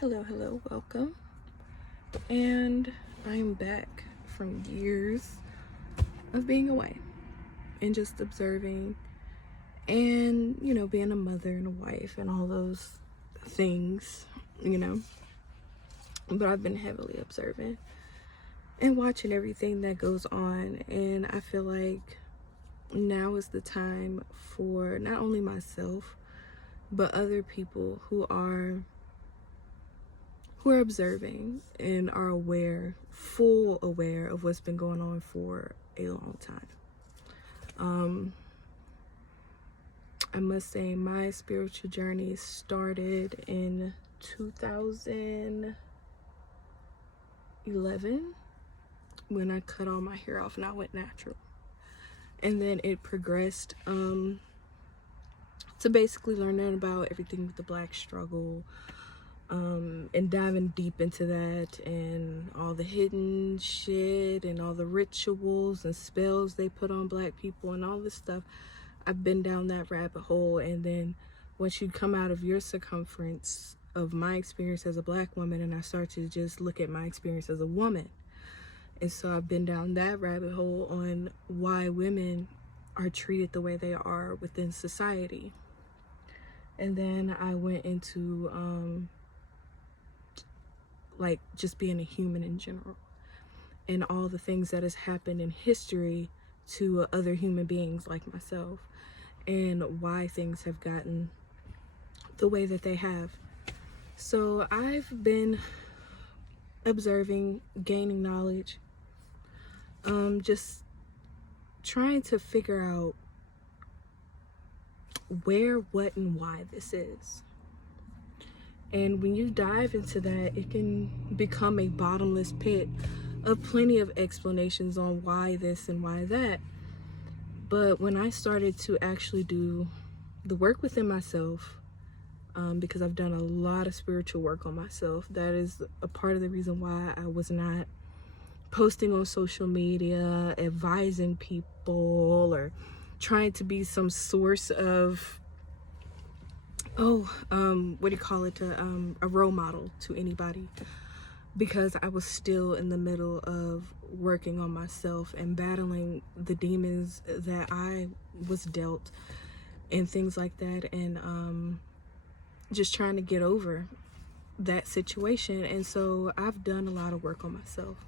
Hello, welcome. And I'm back from years of being away and just observing and, being a mother and a wife and all those things, you know. But I've been heavily observing and watching everything that goes on. And I feel like now is the time for not only myself, but other people who are observing and are full aware of what's been going on for a long time. I must say my spiritual journey started in 2011 when I cut all my hair off and I went natural. And then it progressed to basically learning about everything with the Black struggle, and diving deep into that and all the hidden shit and all the rituals and spells they put on Black people and all this stuff. I've been down that rabbit hole. And then once you come out of your circumference of my experience as a Black woman, and I start to just look at my experience as a woman, and so I've been down that rabbit hole on why women are treated the way they are within society. And then I went into like just being a human in general and all the things that has happened in history to other human beings like myself and why things have gotten the way that they have. So I've been observing, gaining knowledge, just trying to figure out where, what, and why this is. And when you dive into that, it can become a bottomless pit of plenty of explanations on why this and why that. But when I started to actually do the work within myself, because I've done a lot of spiritual work on myself, that is a part of the reason why I was not posting on social media, advising people, or trying to be some source of a role model to anybody, because I was still in the middle of working on myself and battling the demons that I was dealt and things like that, and just trying to get over that situation. And so I've done a lot of work on myself,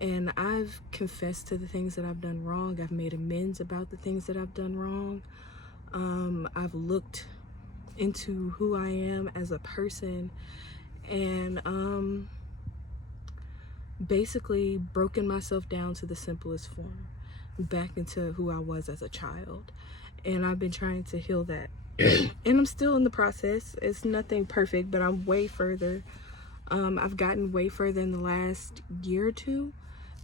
and I've confessed to the things that I've done wrong. I've made amends about the things that I've done wrong. I've looked into who I am as a person, and basically broken myself down to the simplest form, back into who I was as a child. And I've been trying to heal that. And I'm still in the process. It's nothing perfect, but I'm way further. I've gotten way further in the last year or two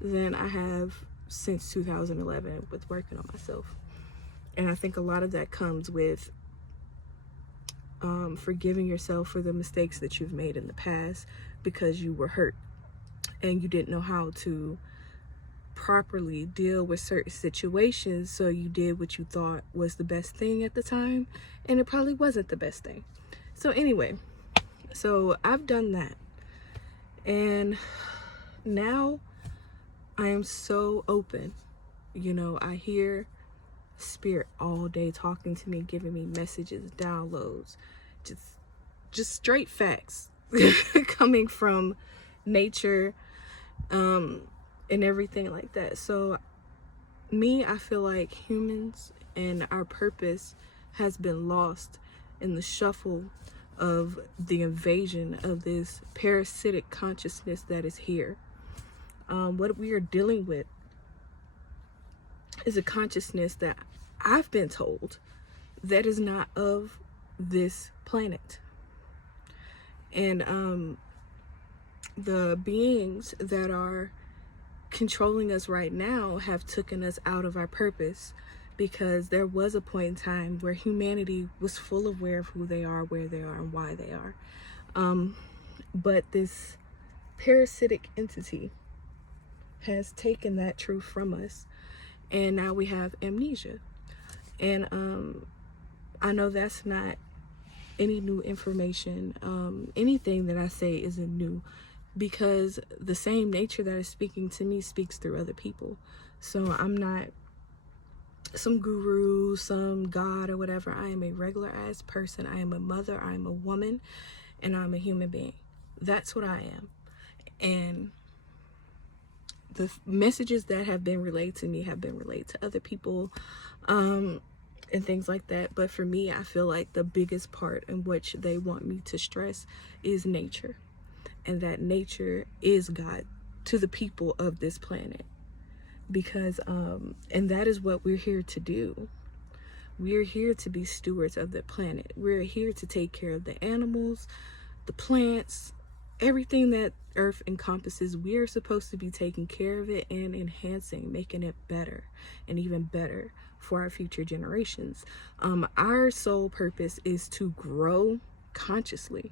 than I have since 2011 with working on myself. And I think a lot of that comes with forgiving yourself for the mistakes that you've made in the past, because you were hurt and you didn't know how to properly deal with certain situations, so you did what you thought was the best thing at the time, and it probably wasn't the best thing. So anyway, so I've done that, and now I am so open. I hear spirit all day talking to me, giving me messages, downloads, just straight facts coming from nature, and everything like that. So I feel like humans and our purpose has been lost in the shuffle of the invasion of this parasitic consciousness that is here. What we are dealing with is a consciousness that I've been told that is not of this planet. And the beings that are controlling us right now have taken us out of our purpose, because there was a point in time where humanity was full aware of who they are, where they are, and why they are. But this parasitic entity has taken that truth from us, and now we have amnesia. And I know that's not any new information. Anything that I say isn't new, because the same nature that is speaking to me speaks through other people. So I'm not some guru, some god or whatever. I am a regular ass person. I am a mother, I am a woman, and I'm a human being. That's what I am. And the messages that have been relayed to me have been relayed to other people, and things like that. But for me, I feel like the biggest part in which they want me to stress is nature, and that nature is God to the people of this planet. Because and that is what we're here to do. We're here to be stewards of the planet. We're here to take care of the animals, the plants, everything that earth encompasses. We're supposed to be taking care of it and enhancing, making it better and even better for our future generations. Our sole purpose is to grow consciously,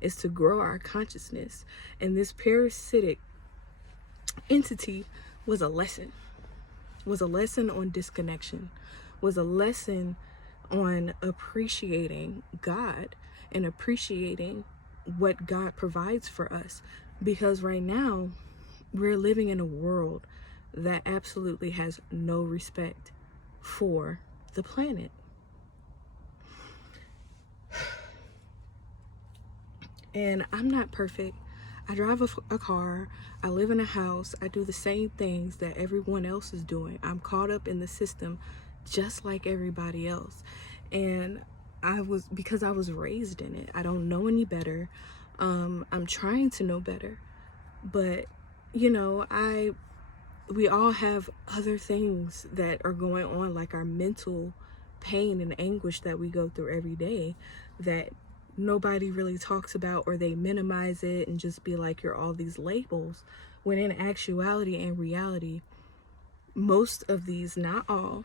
is to grow our consciousness. And this parasitic entity was a lesson on disconnection, was a lesson on appreciating God and appreciating what God provides for us. Because right now we're living in a world that absolutely has no respect for the planet. And I'm not perfect. I drive a car, I live in a house, I do the same things that everyone else is doing. I'm caught up in the system just like everybody else. And because I was raised in it, I don't know any better. I'm trying to know better. But, you know, we all have other things that are going on, like our mental pain and anguish that we go through every day that nobody really talks about, or they minimize it and just be like, you're all these labels, when in actuality and reality, most of these, not all,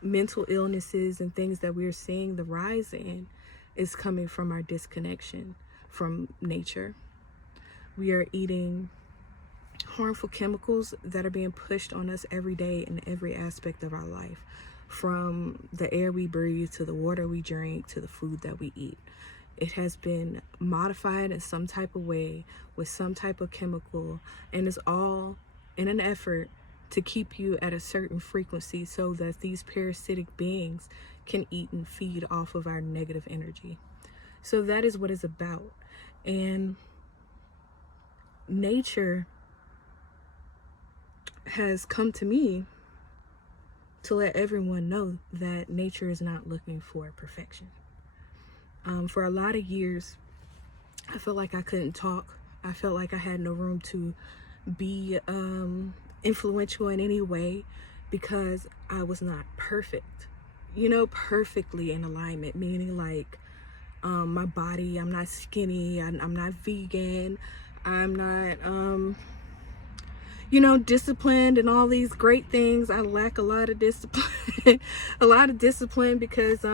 mental illnesses and things that we're seeing the rise in is coming from our disconnection from nature. We are eating harmful chemicals that are being pushed on us every day in every aspect of our life, from the air we breathe to the water we drink to the food that we eat. It has been modified in some type of way with some type of chemical, and it's all in an effort to keep you at a certain frequency so that these parasitic beings can eat and feed off of our negative energy. So that is what it's about. And nature has come to me to let everyone know that nature is not looking for perfection. For a lot of years, I felt like I couldn't talk. I felt like I had no room to be influential in any way because I was not perfect. You know, perfectly in alignment, meaning like my body, I'm not skinny, I'm not vegan, I'm not, disciplined and all these great things. I lack a lot of discipline, because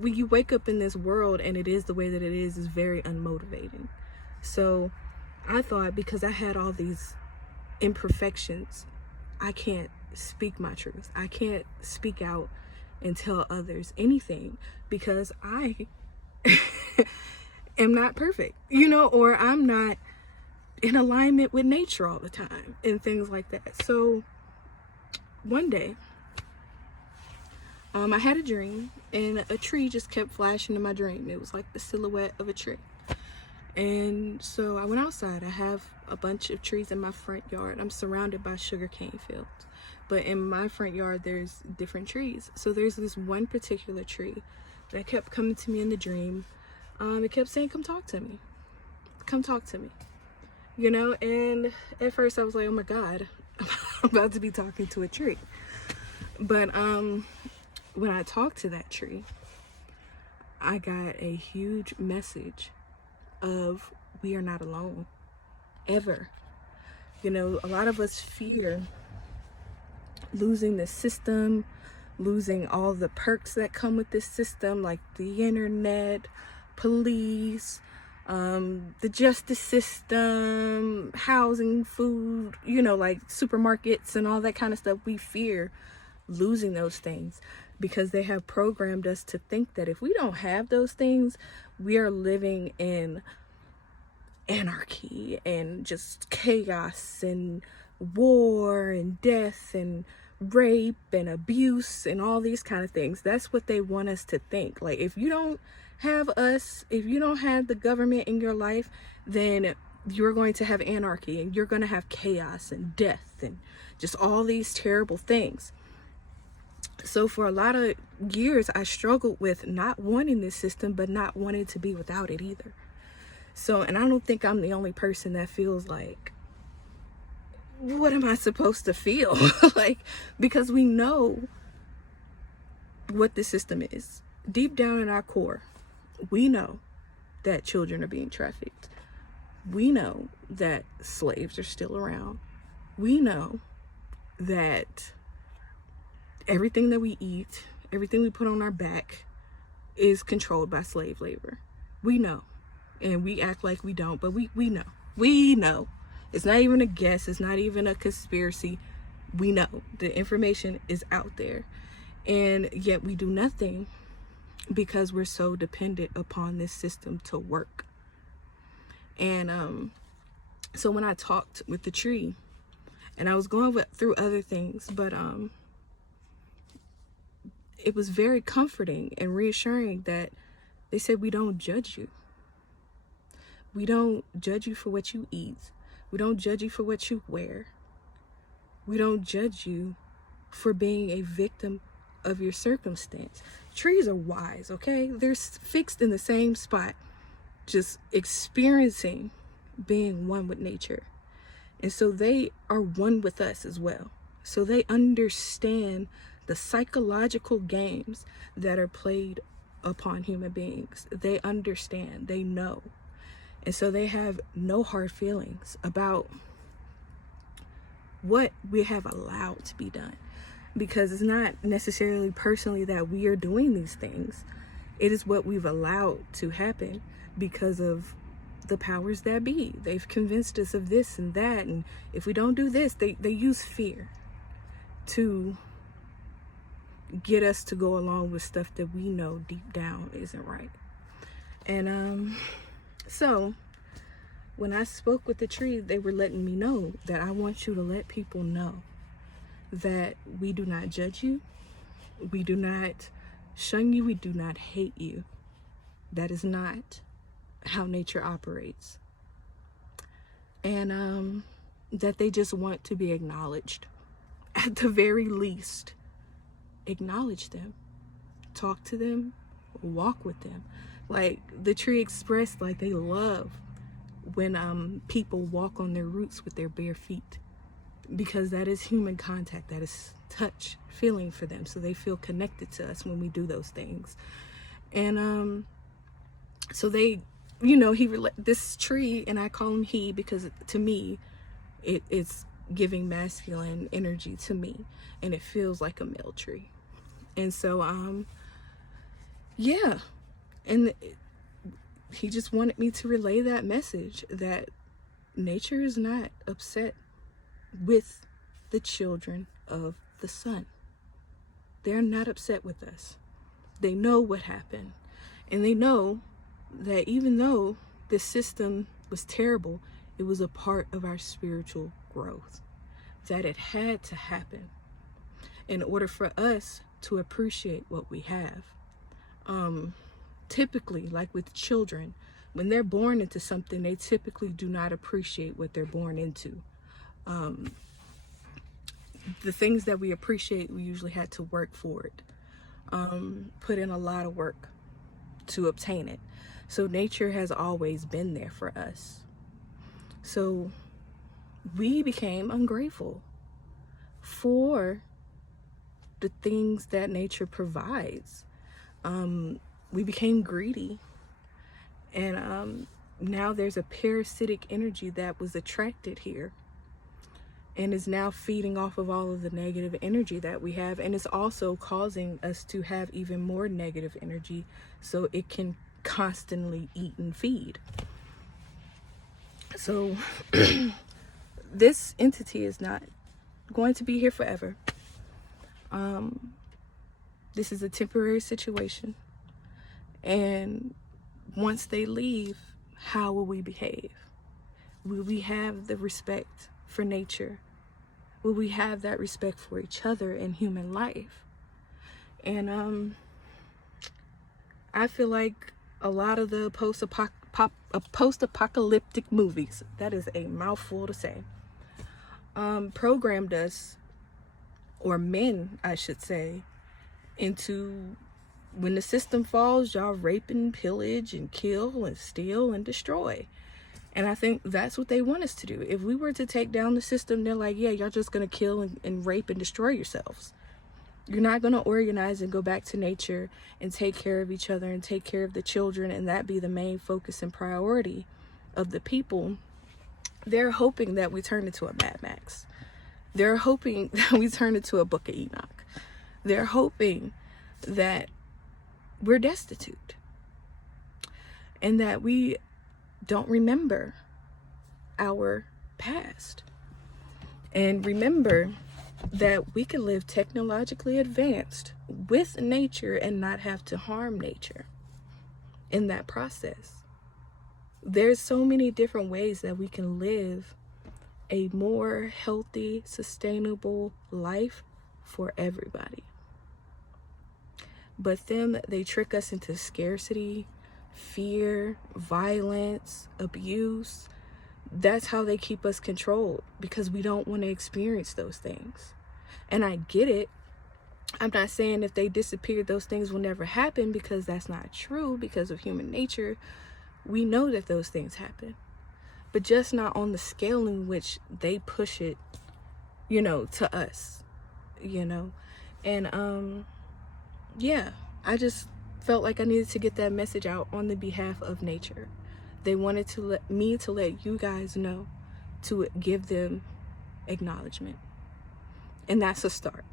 when you wake up in this world and it is the way that it is very unmotivating. So I thought, because I had all these imperfections, I can't speak my truth. I can't speak out and tell others anything because I am not perfect, or I'm not in alignment with nature all the time and things like that. So one day, I had a dream, and a tree just kept flashing in my dream. It was like the silhouette of a tree. And so I went outside. I have a bunch of trees in my front yard. I'm surrounded by sugarcane fields. But in my front yard, there's different trees. So there's this one particular tree that kept coming to me in the dream. It kept saying, come talk to me. Come talk to me. And at first I was like, oh my God, I'm about to be talking to a tree. But when I talked to that tree, I got a huge message of we are not alone, ever. A lot of us fear losing the system, losing all the perks that come with this system, like the internet, police, the justice system, housing, food, like supermarkets and all that kind of stuff. We fear losing those things because they have programmed us to think that if we don't have those things, we are living in anarchy and just chaos and war and death and rape and abuse and all these kind of things. That's what they want us to think. Like, if you don't have us, if you don't have the government in your life, then you're going to have anarchy and you're going to have chaos and death and just all these terrible things. So for a lot of years, I struggled with not wanting this system, but not wanting to be without it either. So, and I don't think I'm the only person that feels like, what am I supposed to feel? Like, because we know what the system is. Deep down in our core, we know that children are being trafficked. We know that slaves are still around. We know that everything that we eat, everything we put on our back is controlled by slave labor. We know. And we act like we don't, but we know. We know. It's not even a guess. It's not even a conspiracy. We know. The information is out there. And yet we do nothing because we're so dependent upon this system to work. And so when I talked with the tree, and I was going through other things, but it was very comforting and reassuring that they said, we don't judge you. We don't judge you for what you eat. We don't judge you for what you wear. We don't judge you for being a victim of your circumstance. Trees are wise, okay? They're fixed in the same spot, just experiencing being one with nature. And so they are one with us as well. So they understand the psychological games that are played upon human beings. They understand, they know. And so they have no hard feelings about what we have allowed to be done. Because it's not necessarily personally that we are doing these things. It is what we've allowed to happen because of the powers that be. They've convinced us of this and that. And if we don't do this, they use fear to get us to go along with stuff that we know deep down isn't right. And so when I spoke with the tree, they were letting me know that I want you to let people know that we do not judge you. We do not shun you. We do not hate you. That is not how nature operates. And that they just want to be acknowledged. At the very least, acknowledge them. Talk to them. Walk with them. Like the tree expressed, like they love when people walk on their roots with their bare feet, because that is human contact, that is touch, feeling for them. So they feel connected to us when we do those things. And so they, you know, this tree, and I call him he because to me it's giving masculine energy to me, and it feels like a male tree. And so yeah, and he just wanted me to relay that message that nature is not upset with the children of the sun. They're not upset with us. They know what happened, and they know that even though this system was terrible, it was a part of our spiritual growth, that it had to happen in order for us to appreciate what we have. Typically, like with children, when they're born into something, they typically do not appreciate what they're born into. The things that we appreciate, we usually had to work for it, put in a lot of work to obtain it. So nature has always been there for us. So we became ungrateful for the things that nature provides. We became greedy, and now there's a parasitic energy that was attracted here and is now feeding off of all of the negative energy that we have, and it's also causing us to have even more negative energy so it can constantly eat and feed. So this entity is not going to be here forever. This is a temporary situation. And once they leave, how will we behave? Will we have the respect for nature? Will we have that respect for each other in human life? And I feel like a lot of the post-apocalyptic movies, that is a mouthful to say, programmed us, or men, I should say, into, when the system falls, y'all rape and pillage and kill and steal and destroy. And I think that's what they want us to do. If we were to take down the system, they're like, yeah, y'all just gonna kill and rape and destroy yourselves. You're not gonna organize and go back to nature and take care of each other and take care of the children, and that be the main focus and priority of the people. They're hoping that we turn into a Mad Max. They're hoping that we turn into a Book of Enoch. They're hoping that we're destitute and that we don't remember our past, and remember that we can live technologically advanced with nature and not have to harm nature in that process. There's so many different ways that we can live a more healthy, sustainable life for everybody. But them, they trick us into scarcity, fear, violence, abuse. That's how they keep us controlled, because we don't want to experience those things. And I get it. I'm not saying if they disappeared, those things will never happen, because that's not true. Because of human nature, we know that those things happen, but just not on the scale in which they push it, to us, And yeah, I just felt like I needed to get that message out on the behalf of nature. They wanted to let you guys know, to give them acknowledgement. And that's a start.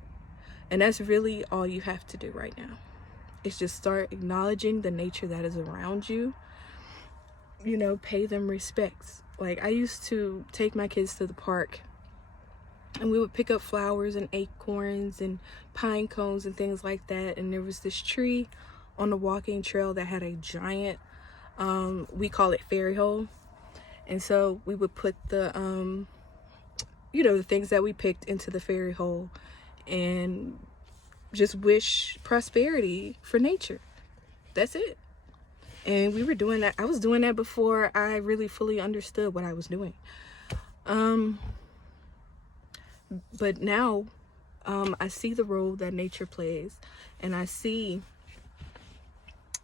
And that's really all you have to do right now. Is just start acknowledging the nature that is around you. Pay them respects. Like, I used to take my kids to the park, and we would pick up flowers and acorns and pine cones and things like that. And there was this tree on the walking trail that had a giant, we call it fairy hole. And so we would put the, the things that we picked into the fairy hole and just wish prosperity for nature. That's it. And we were doing that. I was doing that before I really fully understood what I was doing. But now, I see the role that nature plays, and I see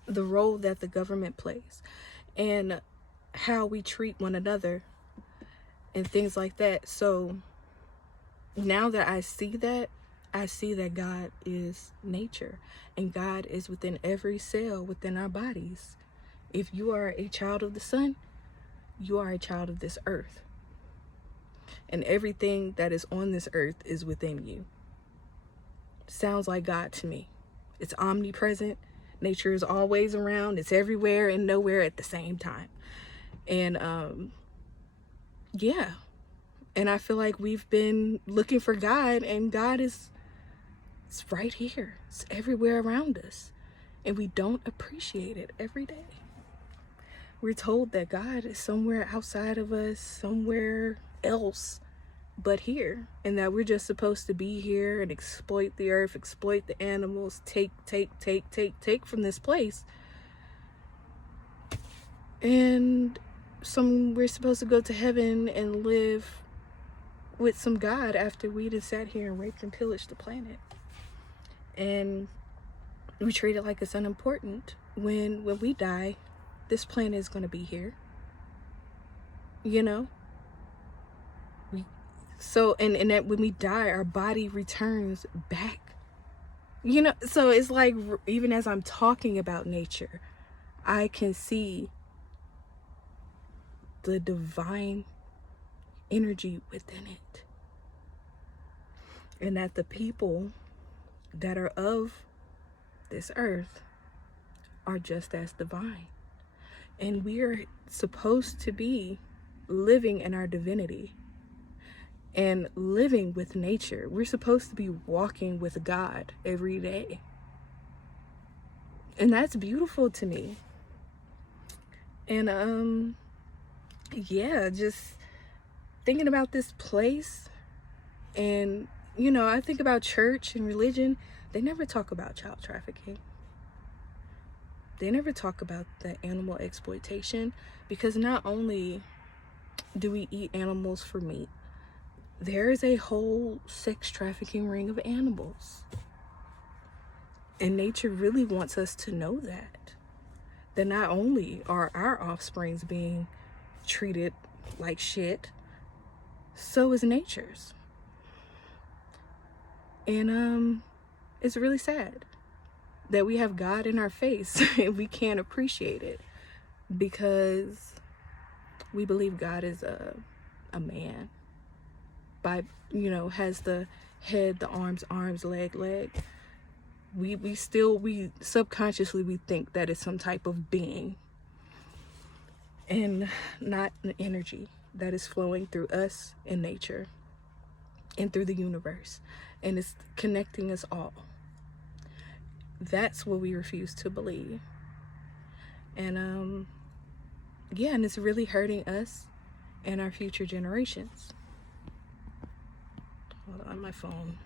the role that the government plays, and how we treat one another and things like that. So now that I see that God is nature, and God is within every cell within our bodies. If you are a child of the sun, you are a child of this earth. And everything that is on this earth is within you. Sounds like God to me. It's omnipresent. Nature is always around. It's everywhere and nowhere at the same time. And yeah. And I feel like we've been looking for God, and God it's right here. It's everywhere around us. And we don't appreciate it every day. We're told that God is somewhere outside of us, somewhere else but here, and that we're just supposed to be here and exploit the earth, exploit the animals, take from this place. And we're supposed to go to heaven and live with some God after we just sat here and raped and pillaged the planet. And we treat it like it's unimportant, when we die, this planet is going to be here. So, and that when we die, our body returns back. So it's like, even as I'm talking about nature, I can see the divine energy within it. And that the people that are of this earth are just as divine. And we are supposed to be living in our divinity and living with nature. We're supposed to be walking with God every day. And that's beautiful to me. And yeah, just thinking about this place, and I think about church and religion. They never talk about child trafficking. They never talk about the animal exploitation, because not only do we eat animals for meat, there is a whole sex trafficking ring of animals. And nature really wants us to know that not only are our offsprings being treated like shit, so is nature's. And it's really sad that we have God in our face and we can't appreciate it, because we believe God is a man, by has the head, the arms, leg. We subconsciously we think that it's some type of being, and not an energy that is flowing through us in nature and through the universe, and it's connecting us all. That's what we refuse to believe. And yeah, and it's really hurting us and our future generations. Hold on, my phone.